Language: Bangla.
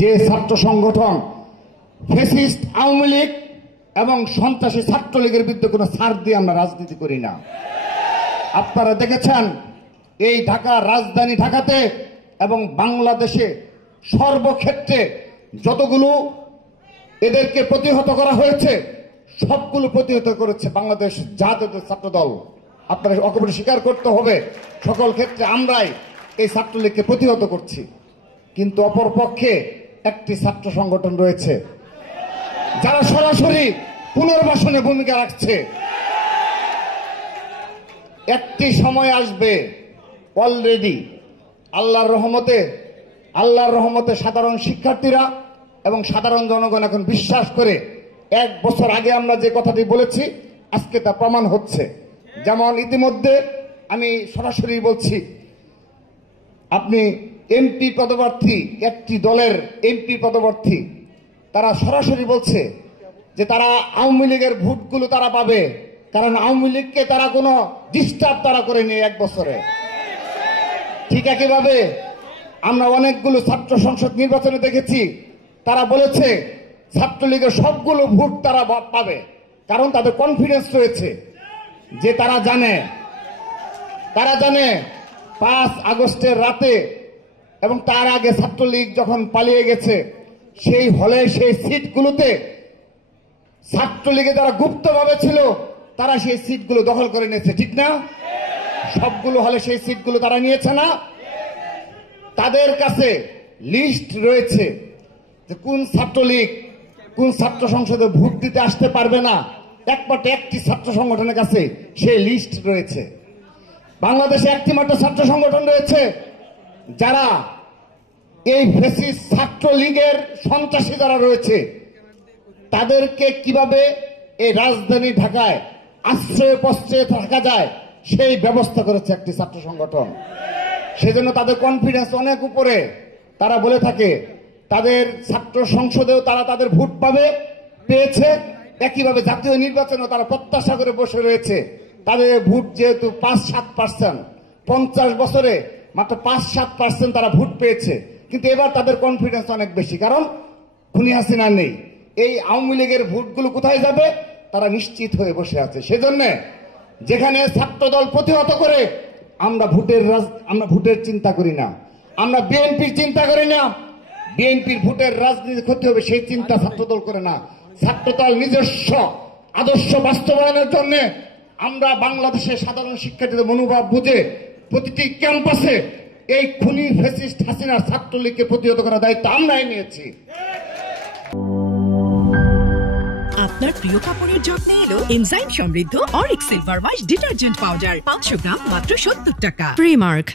যে ছাত্র সংগঠন ফ্যাসিস্ট আওয়ামী লীগ এবং সন্ত্রাসী ছাত্রলীগের বিরুদ্ধে কোনো ছাড় দিয়ে আমরা রাজনীতি করি না। আপনারা দেখেছেন এই ঢাকার রাজধানী ঢাকাতে এবং বাংলাদেশে সর্বক্ষেত্রে যতগুলো এদেরকে প্রতিহত করা হয়েছে সবগুলো প্রতিহত করেছে বাংলাদেশ জাতীয় ছাত্র দল। আপনারা অকপটে স্বীকার করতে হবে, সকল ক্ষেত্রে আমরাই এই ছাত্রলীগকে প্রতিহত করছি। কিন্তু অপরপক্ষে একটি ছাত্র সংগঠন রয়েছে যারা সরাসরি পুনর্বাসনে ভূমিকা রাখছে। একটি সময় আসবে, অলরেডি আল্লাহর রহমতে সাধারণ শিক্ষার্থীরা এবং সাধারণ জনগণ এখন বিশ্বাস করে, 1 বছর আগে আমরা যে কথাটি বলেছি আজকে তা প্রমাণ হচ্ছে। যেমন ইতিমধ্যে আমি সরাসরি বলছি, আপনি এমপি পদপ্রার্থী, একটি দলের এমপি পদপ্রার্থী তারা সরাসরি বলছে যে তারা আওয়ামী লীগের ভোটগুলো তারা পাবে, কারণ আওয়ামী লীগকে তারা কোনো ডিস্টার্ব তারা করেনি 1 বছরে। ঠিক একইভাবে আমরা অনেকগুলো ছাত্র সংসদ নির্বাচনে দেখেছি, তারা বলেছে ছাত্রলীগের সবগুলো ভোট তারা পাবে, কারণ তাদের কনফিডেন্স রয়েছে যে তারা জানে 5 আগস্টের রাতে এবং তার আগে ছাত্রলীগ যখন পালিয়ে গেছে সেই হলে সেই সিটগুলোতে ছাত্রলীগে যারা গুপ্তভাবে ছিল তারা সেই সিটগুলো দখল করে নিয়েছে, ঠিক না? সবগুলো হলে সেই সিটগুলো তারা নিয়েছে না? তাদের কাছে লিস্ট রয়েছে যে কোন ছাত্রলীগ কোন ছাত্র সংসদে ভোট দিতে আসতে পারবে না, একমাত্র একটি ছাত্র সংগঠনের কাছে সেই লিস্ট রয়েছে। বাংলাদেশে একটি মাত্র ছাত্র সংগঠন রয়েছে যারা এই ফ্যাসিস্ট ছাত্রলীগের সন্ত্রাসী যারা রয়েছে তাদেরকে কিভাবে এই রাজধানী ঢাকায় আশ্রয়ে প্রশ্রয়ে থাকা যায় সেই ব্যবস্থা করেছে একটি ছাত্র সংগঠন। সেজন্য তাদের কনফিডেন্স অনেক উপরে। তারা বলে থাকে তাদের ছাত্র সংসদেও তারা তাদের ভোট পেয়েছে, একইভাবে জাতীয় নির্বাচনেও তারা প্রত্যাশা করে বসে রয়েছে। তাদের ভোট যেহেতু 5-7%, 50 বছরে মাত্র 5-7% তারা ভোট পেয়েছে, কিন্তু এবার তাদের কনফিডেন্স অনেক বেশি, কারণ খুনি হাসিনা নেই। এই আওয়ামী লীগের ভোটগুলো কোথায় যাবে তারা নিশ্চিত হয়ে বসে আছে। সেজন্য যেখানে ছাত্রদল প্রতিহত করে আমরা ভোটের চিন্তা করি না, আমরা বিএনপির চিন্তা করি না। বিএনপির ভোটের রাজনীতি ক্ষতি হবে সেই চিন্তা ছাত্রদল করে না। ছাত্রদল নিজস্ব আদর্শ বাস্তবায়নের জন্য আমরা বাংলাদেশের সাধারণ শিক্ষার্থীদের মনোভাব বুঝে প্রতিটি ক্যাম্পাসে এই খুনি ফ্যাসিস্ট হাসিনার ছাত্রলীগকে প্রতিহত করার দায়িত্ব আমরাই নিয়েছি। আপনার প্রিয় কাপড়ের যত্নে এলো এনজাইম সমৃদ্ধ Arik silver wash detergent powder, 500 গ্রাম মাত্র 70 টাকা। প্রিমার্ক।